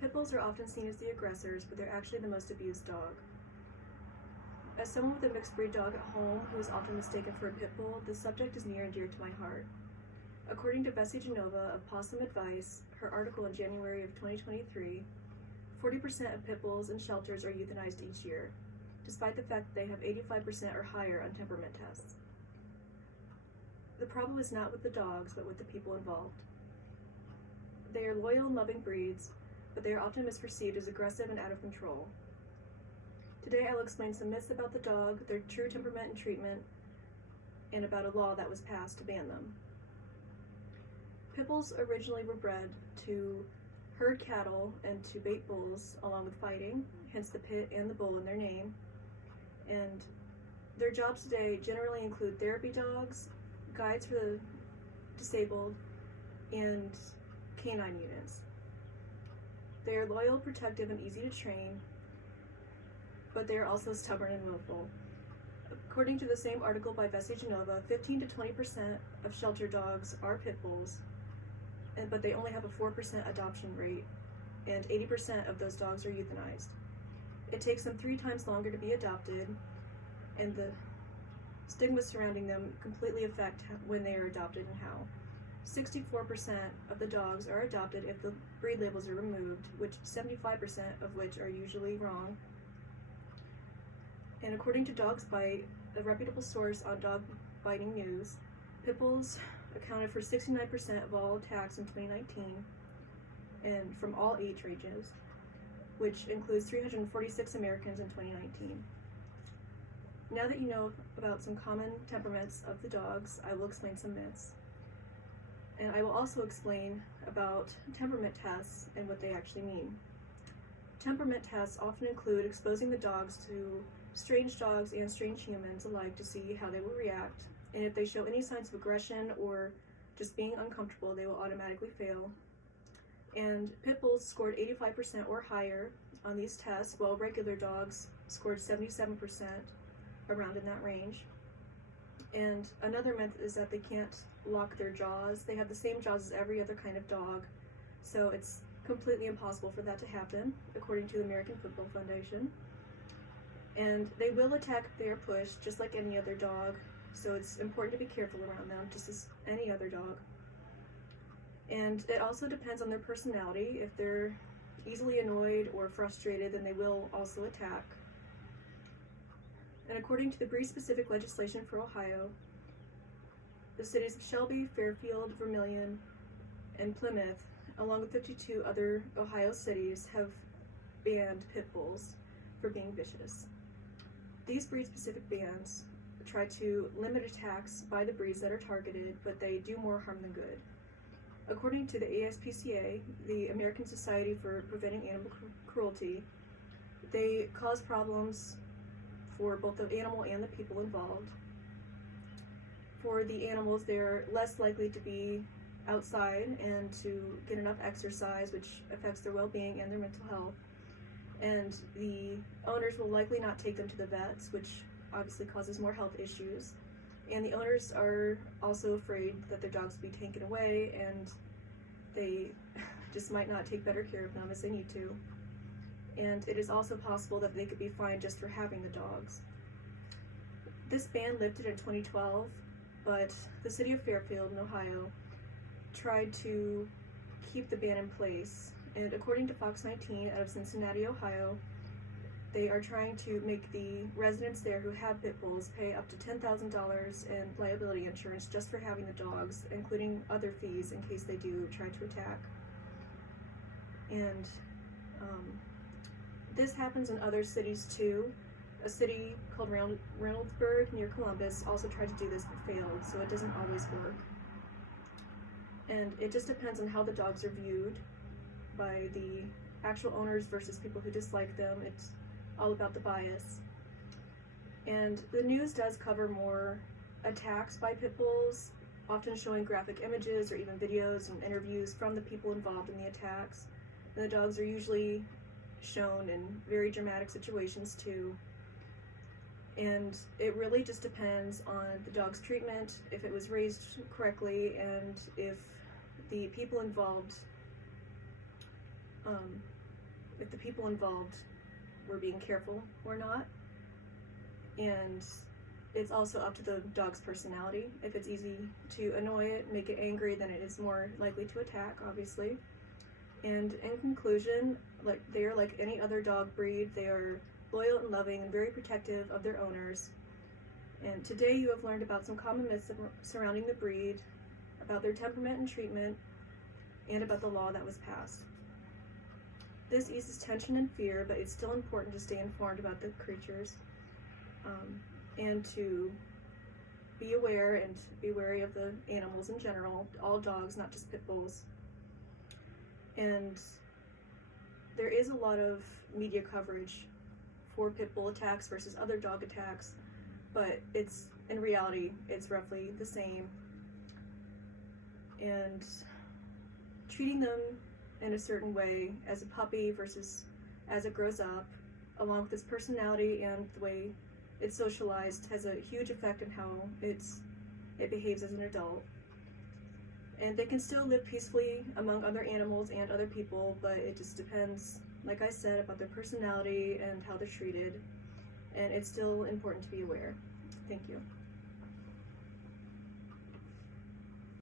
Pit bulls are often seen as the aggressors, but they're actually the most abused dog. As someone with a mixed breed dog at home who is often mistaken for a pit bull, this subject is near and dear to my heart. According to Bessie Genova of Possum Advice, her article in January of 2023, 40% of pit bulls in shelters are euthanized each year, despite the fact that they have 85% or higher on temperament tests. The problem is not with the dogs, but with the people involved. They are loyal and loving breeds, but they are often misperceived as aggressive and out of control. Today I will explain some myths about the dog, their true temperament and treatment, and about a law that was passed to ban them. Pit bulls originally were bred to herd cattle and to bait bulls, along with fighting, hence the pit and the bull in their name. And their jobs today generally include therapy dogs, guides for the disabled, and canine units. They are loyal, protective, and easy to train, but they are also stubborn and willful. According to the same article by Bessie Genova, 15 to 20% of shelter dogs are pit bulls, but they only have a 4% adoption rate, and 80% of those dogs are euthanized. It takes them 3 times longer to be adopted, and the stigma surrounding them completely affect when they are adopted and how. 64% of the dogs are adopted if the breed labels are removed, which 75% of which are usually wrong. And according to Dogs Bite, a reputable source on dog biting news, pit bulls accounted for 69% of all attacks in 2019, and from all age ranges, which includes 346 Americans in 2019. Now that you know about some common temperaments of the dogs, I will explain some myths. And I will also explain about temperament tests and what they actually mean. Temperament tests often include exposing the dogs to strange dogs and strange humans alike to see how they will react, and if they show any signs of aggression or just being uncomfortable, they will automatically fail. And pit bulls scored 85% or higher on these tests, while regular dogs scored 77%, around in that range. And another myth is that they can't lock their jaws. They have the same jaws as every other kind of dog, so it's completely impossible for that to happen, according to the American Pit Bull Foundation. And they will attack if they are pushed, just like any other dog, so it's important to be careful around them, just as any other dog. And it also depends on their personality. If they're easily annoyed or frustrated, then they will also attack. And according to the breed-specific legislation for Ohio, the cities of Shelby, Fairfield, Vermilion, and Plymouth, along with 52 other Ohio cities, have banned pit bulls for being vicious. These breed-specific bans try to limit attacks by the breeds that are targeted, but they do more harm than good. According to the ASPCA, the American Society for Preventing Animal Cruelty, they cause problems for both the animal and the people involved. For the animals, they're less likely to be outside and to get enough exercise, which affects their well-being and their mental health. And the owners will likely not take them to the vets, which obviously causes more health issues. And the owners are also afraid that their dogs will be taken away, and they just might not take better care of them as they need to. And it is also possible that they could be fined just for having the dogs. This ban lifted in 2012, but the city of Fairfield in Ohio tried to keep the ban in place. And according to Fox 19 out of Cincinnati, Ohio, they are trying to make the residents there who have pit bulls pay up to $10,000 in liability insurance just for having the dogs, including other fees in case they do try to attack. And this happens in other cities too. A city called Reynoldsburg near Columbus also tried to do this but failed, so it doesn't always work. And it just depends on how the dogs are viewed by the actual owners versus people who dislike them. It's all about the bias. And the news does cover more attacks by pit bulls, often showing graphic images or even videos and interviews from the people involved in the attacks. And the dogs are usually shown in very dramatic situations too. And it really just depends on the dog's treatment, if it was raised correctly, and if the people involved if the people involved were being careful or not. And it's also up to the dog's personality. If it's easy to annoy it, make it angry, then it is more likely to attack, obviously. And in conclusion, they are like any other dog breed. They are loyal and loving and very protective of their owners. And today you have learned about some common myths surrounding the breed, about their temperament and treatment, and about the law that was passed. This eases tension and fear, but it's still important to stay informed about the creatures, and to be aware and be wary of the animals in general, all dogs, not just pit bulls. And there is a lot of media coverage for pit bull attacks versus other dog attacks, but in reality, it's roughly the same. And treating them in a certain way as a puppy versus as it grows up, along with its personality and the way it's socialized, has a huge effect on how it behaves as an adult. And they can still live peacefully among other animals and other people, but it just depends, like I said, about their personality and how they're treated. And it's still important to be aware. Thank you.